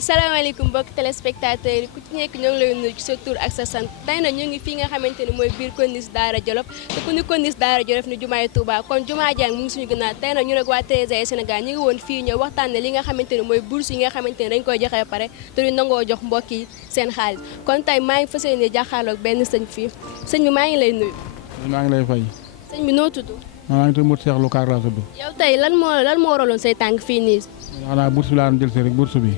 asalaamaaleykum mbokki téléspectateurs yi ku ci nekk ñoo ngi lay nuyu ci sa tur ak sa sant tey nag ñu ngi fii nga xamante ni mooy biir Corniche Daara Jolof te ku ni Corniche Daara Jolof ni jumaay Touba kon jumaa jàng mu ngi suñu gënnaat tey nag ñu nag waa TSA Sénégal ñu ngi woon fii ñëw waxtaan ne li nga xamante ni mooy bourse yi nga xamante ni dañ koy joxe pare te du nangoo jox mbokk yi seen xaalis kon tey maa ngi fas yéene jàkkaarloog benn sëñ fii sëñ bi maa ngi lay nuyu. maa ngi lay fay. sëñ bi noo tudd. maa ngi tudd Modou Cheikh Lukaar laa tudd. yow tey lan moo waraloon say tànk fii nii. xanaa bourse bi laa doon jël si rek bourse bi.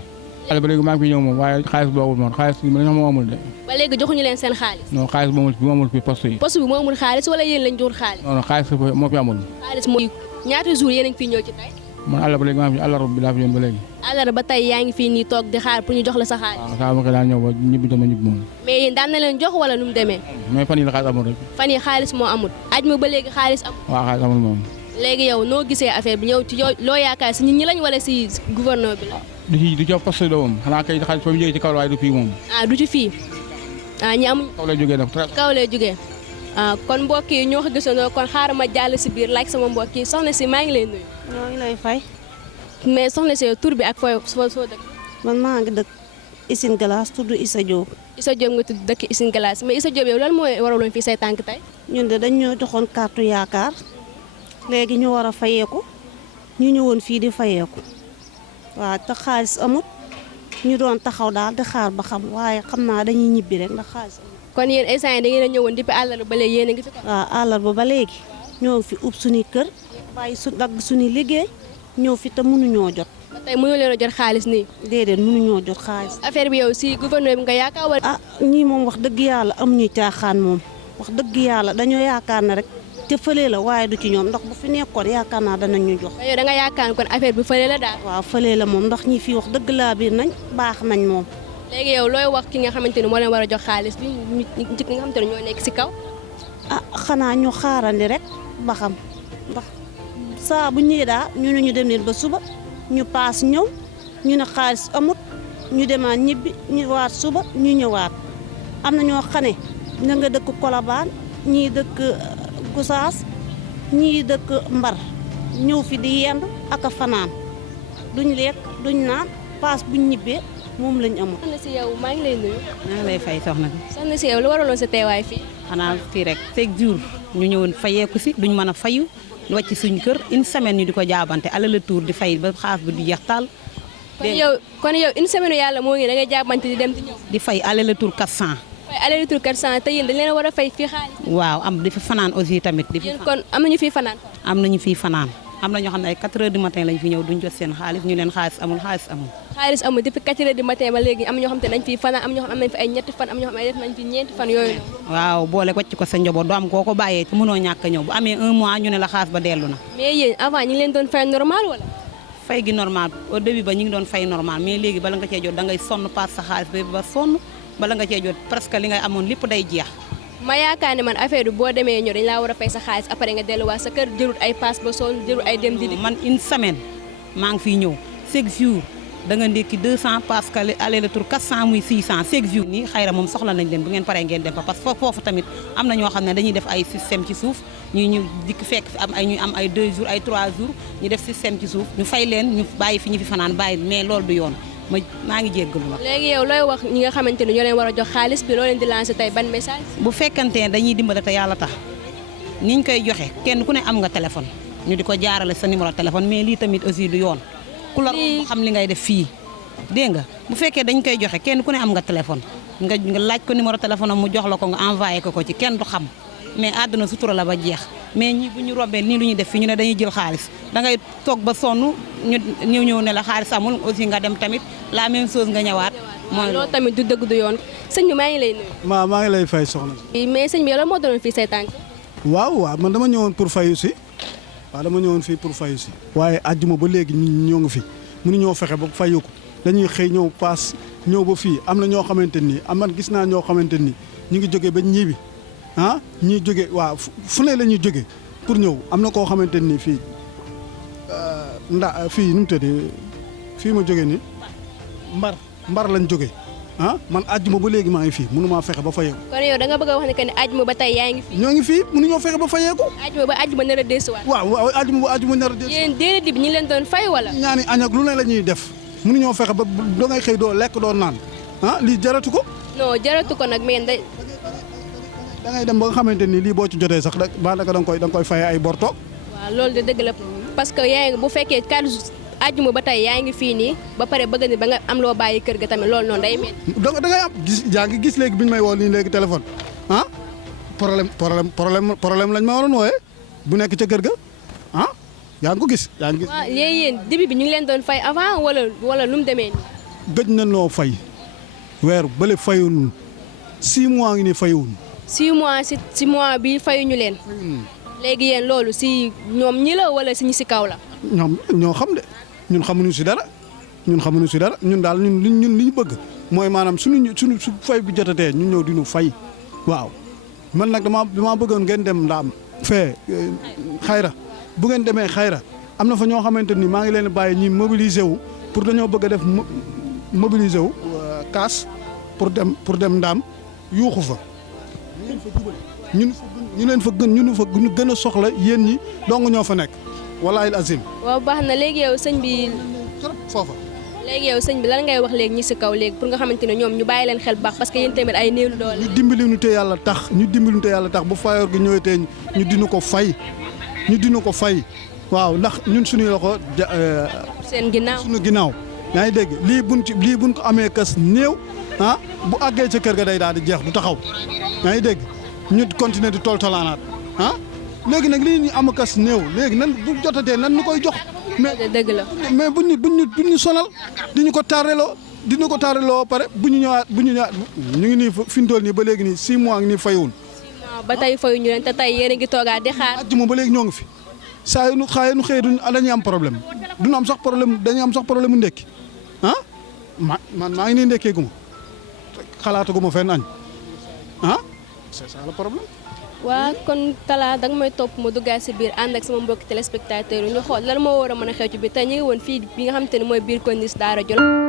xale ba léegi maa ngi fi ñëw moom waaye xaalis boobu amul moom xaalis bi moo amul de. ba léegi joxuñu leen seen xaalis. non xaalis moo amul fi poste yi. poste bi moo amul xaalis wala yéen lañ joxul xaalis. non xaalis moo fi amul. xaalis moo ñaata jours yéen a ngi fii ñëw ci tey. man àll ba léegi maa ngi fi àllarba bi laa fi ñëw ba léegi. àllarba ba tey yaa ngi fii nii toog di xaar pour ñu jox la sa xaalis. waaw saa ma ko daan ñëw ba ñibbi dama ñibbi moom. mais yéen daan na leen jox wala nu mu demee. mais fan yii la xaalis amul rek. fan yii xaalis moo amul. aj ma ba léegi xaalis amul. waaw xaalis amul moom. léegi yow noo gisee affaire bi ñëw ci loo yaakaar si nit ñi lañ wala si gouverneur bi la. du ci poste la moom xanaa kay xaalis fa mu jógee ci kaw waaye du fii moom. ah du ci fii ah ñi amuñ. kaw lay jógee nag. kaw lay jógee ah kon mbokk yi ñoo ko gisandoo kon xaaral ma jàll si biir laaj sama mbokk yi soxna si maa ngi lay nuyu. ñoo ngi lay fay. mais soxna si tur bi ak foo dëkk. man maa ngi dëkk Isine Glace tudd Issa Diop. Issa Diop nga tudd dëkk Isine Glace mais Issa Diop yow lan mooy waraloon fii say tànk tey. ñun de dañ ñoo joxoon carte yaakaar léegi ñu war a fayeeku ñu ñëwoon fii di fayeeku waaw te xaalis amut ñu doon taxaw daal di xaar ba xam waaye xam naa dañuy ñibbi rek ndax xaalis amut. kon yéen instant yii da ngeen a ñëwoon depuis àllarba ba léegi yéen a ngi fi ko. waaw àllarba ba léegi ñoo ngi fi ub suñuy kër bàyyi dagg suñuy liggéey ñëw fi te mënuñoo jot. ba tey mënoo leen a jot xaalis nii. déedéet mënuñoo jot xaalis. affaire bi yow si gouverneur bi nga yaakaar wala. ah ñii moom wax dëgg yàlla amuñu caaxaan moom wax dëgg yàlla dañoo yaakaar ne rek te fële la waaye du ci ñoom ndax bu fi nekkoon yaakaar naa danañ ñu jox. yow da nga yaakaar kon affaire bi fële la daal. waaw fële la moom ndax ñi fii wax dëgg laa biir nañ baax nañ moom. léegi yow looy wax ki nga xamante ni moo leen war a jox xaalis bi ñi nga xamante ne ñoo nekk si kaw. ah xanaa ñu xaarandi rek ba xam ndax saa bu ñëwee daal ñu ne ñu dem leen ba suba ñu paas ñëw ñu ne xaalis amut ñu demaat ñibbi ñu waat suba ñu ñëwaat am na ñoo xam ne ña nga dëkk Colobane ñii dëkk Gossas ñii dëkk Mbar ñëw fi di yendu ak a fanaan duñ lekk duñ naan paas buñ ñibbee moom lañ amul. soxna si yow maa ngi lay nuyu. maa ngi lay fay soxna bi. soxna si yow lu waraloon sa teewaay fii. xanaa fii rek chaque jour ñu ñëwoon fayeeku si duñ mën a fayu wàcc suñ kër une semaine ñu di ko jaabante ala la tour di fay ba xaas bi di jeex taal. kon yow une semaine yàlla moo ngi da ngay jaabante di dem di ñëw. di fay ala la tour 400. fay aller retour 400 te yéen dañ leen war a fay fii xaalis. waaw am di fi fanaan aussi tamit. yéen kon am nañu fii fanaan. am nañu fii fanaan am na ñoo xam ne ay 4 heures du matin lañ fi ñëw duñ jot seen xaalis ñu leen xaalis amul xaalis amul. xaalis amul depuis 4 heures du matin ba léegi am ñoo xam te dañ fi fanaan am ñoo xam am nañ fi ay ñetti fan am ñoo xam ne def nañ fi ñeenti fan yooyu noonu. waaw boole wàcc ko sa njaboot doo am koo ko bàyyee te mënoo ñàkk a ñëw bu amee 1 mois ñu ne la xaalis ba dellu na. mais yéen avant ñi ngi leen doon fay normal wala. fay gi normal au début ba ñu ngi doon fay normal mais léegi bala nga cee jot da ngay sonn paas sa xaalis ba sonn bala nga cee jot presque li ngay amoon lépp day jeex. ma yaakaar ne man affaire bi boo demee ñëw dañ laa war a fay sa xaalis après nga delluwaat sa kër jërut ay paas ba sonn jërut ay dem di. man une semaine maa ngi fiy ñëw chaque jour da nga ndékki 200 parce que aller le tour 400 muy 600 chaque jour nii xayra moom soxla nañ leen bu ngeen paree ngeen dem fa parce que foofu tamit am na ñoo xam ne dañuy def ay système ci suuf ñu dikk fekk fi ñuy am ay 2 jours ay 3 jours ñu def système ci suuf ñu fay leen ñu bàyyi fi ñu fi fanaan bàyyi mais loolu du yoon maa ngi jéggalu la. léegi yow looy wax ñi nga xamante ne ñoo leen war a jox xaalis bi loo leen di lancer tey ban message. bu fekkante ne dañuy dimbale te yàlla tax niñ koy joxe kenn ku ne am nga téléphone ñu di ko jaarale sa numéro téléphone mais lii tamit aussi du yoon. ku la xam li ngay def fii dégg nga bu fekkee dañ koy joxe kenn ku ne am nga téléphone nga laaj ko numéro téléphone am mu jox la ko nga envoyé ko ci kenn du xam mais àdduna sutura la ba jeex mais ñi bu ñu rombee nii lu ñuy def fii ñu ne dañuy jël xaalis dangay toog ba sonn ñu ñëw ne la xaalis amul aussi nga dem tamit la même chose nga ñëwaat. mooy loolu tamit du dëgg du yoon sëñ bi maa ngi lay nuyu. maa ngi lay fay soxna si. mais sëñ bi yow lan moo doon fii say tànk. waaw man dama ñëwoon pour fayu si waaw dama ñëwoon fii pour fayu si. waaye àjjuma ba léegi ñoo ngi fi mënuñoo fexe ba fayu ko dañuy xëy ñëw paas ñëw ba fii am na ñoo xamante ni man gis naa ñoo xamante ni ñu ngi jógee ba ñibi ñii jóge waaw fu ne la ñuy jóge pour ñëw am na koo xamante ni fii fii nu mu tëddee fii ma jóge ni mbar lañ jóge man àjjuma ba léegi maa ngi fii mënu maa fexe ba fayeeku. kon yow da nga bëgg a wax ne que ne àjjuma ba tey yaa ngi fi. ñoo ngi fii mënuñoo fexe ba fayeeku. àjjuma nar a desuwaat. waaw àjjuma nar a desuwaat. yéen déedéet bi ñu leen doon fay wala. ñaani añ ak lu ne la ñuy def mënuñoo fexe ba da ngay xëy doo lekk doo naan ah lii jaratu ko. non jaratu ko nag mais da ngay dem ba nga xamante ni lii boo ci jotee sax daanaka da nga koy fay ay bor toog. waaw loolu de dëgg la parce que yaa ngi bu fekkee 4 jours àjjuma ba tey yaa ngi fii nii ba pare bëgg ni ba nga am loo bàyyi kër ga tamit loolu noonu day métti. da ngay am yaa ngi gis léegi bi ñu may woo nii léegi téléphone ah problème lañ ma waroon wooyee bu nekk ca kër ga ah yaa ngi ko gis. yaa ngi gis waaw léegi yéen début bi ñu ngi leen doon fay avant wala nu mu demee nii. gëj na noo fay weer bële fayuñu 6 mois ngi nii fayuñu. 6 mois si mois bi fayuñu leen. léegi yéen loolu si ñoom ñi la wala si ñi si kaw la. ñoo xam de ñun xamuñu si dara ñun daal ñun li ñu bëgg mooy maanaam su fay bi jotatee ñu ñëw di ñu fay waaw. man nag damaa bëggoon ngeen dem ndaam fee xayra bu ngeen demee xayra am na fa ñoo xamante ni maa ngi leen bàyyi ñi mobiliser wu pour dañoo bëgg a def mobiliser wu kaas pour dem ndaam yuuxu fa. ñu leen fa gën a soxla yéen ñi dong ñoo fa nekk walaayil azim. waaw baax na léegi yow sëñ bi. foofa. léegi yow sëñ bi lan ngay wax léegi ñi si kaw léegi pour nga xamante ne ñoom ñu bàyyi leen xel baax parce que yéen tamit ay néew doole. ñu dimbali ñu te yàlla tax bu fayoor gi ñëwee tee ñu dina ko fay waaw ndax ñun suñuy loxo seen ginnaaw suñu ginnaaw yaa ngi dégg lii buñ ko amee kas néew ah bu àggee ca kër ga day daal di jeex du taxaw yaa ngi dégg ñu continuer di toltalaanaat ah léegi nag lii ñu am kas néew léegi nan bu jotatee nan ñu koy jox. mais dëgg la mais buñ ñu sonal di ñu ko taareloo pare bu ñu ñëwaat ñu ngi nii fi ñu toll nii ba léegi nii 6 mois ngi nii fayuwul. 6 mois ba tey fayuñu leen te tey yéen a ngi toogaat di xaar. àjjuma ba léegi ñoo ngi fi saa yu nu xëyee dañuy am problème duñu am sax problème dañuy am sax problème mu ndekki ah man maa ngi nii ndekkeegu ma xalaataguma fenn añ ah c'est ça le problème. waa kon Talla danga may topp ma duggaat si biir ànd ak sama mbokki téléspectateurs yi ñu xool lan moo war a mën a xew ci biir tey ñu ngi woon fii bi nga xamante ne mooy biir Corniche Daara Djolof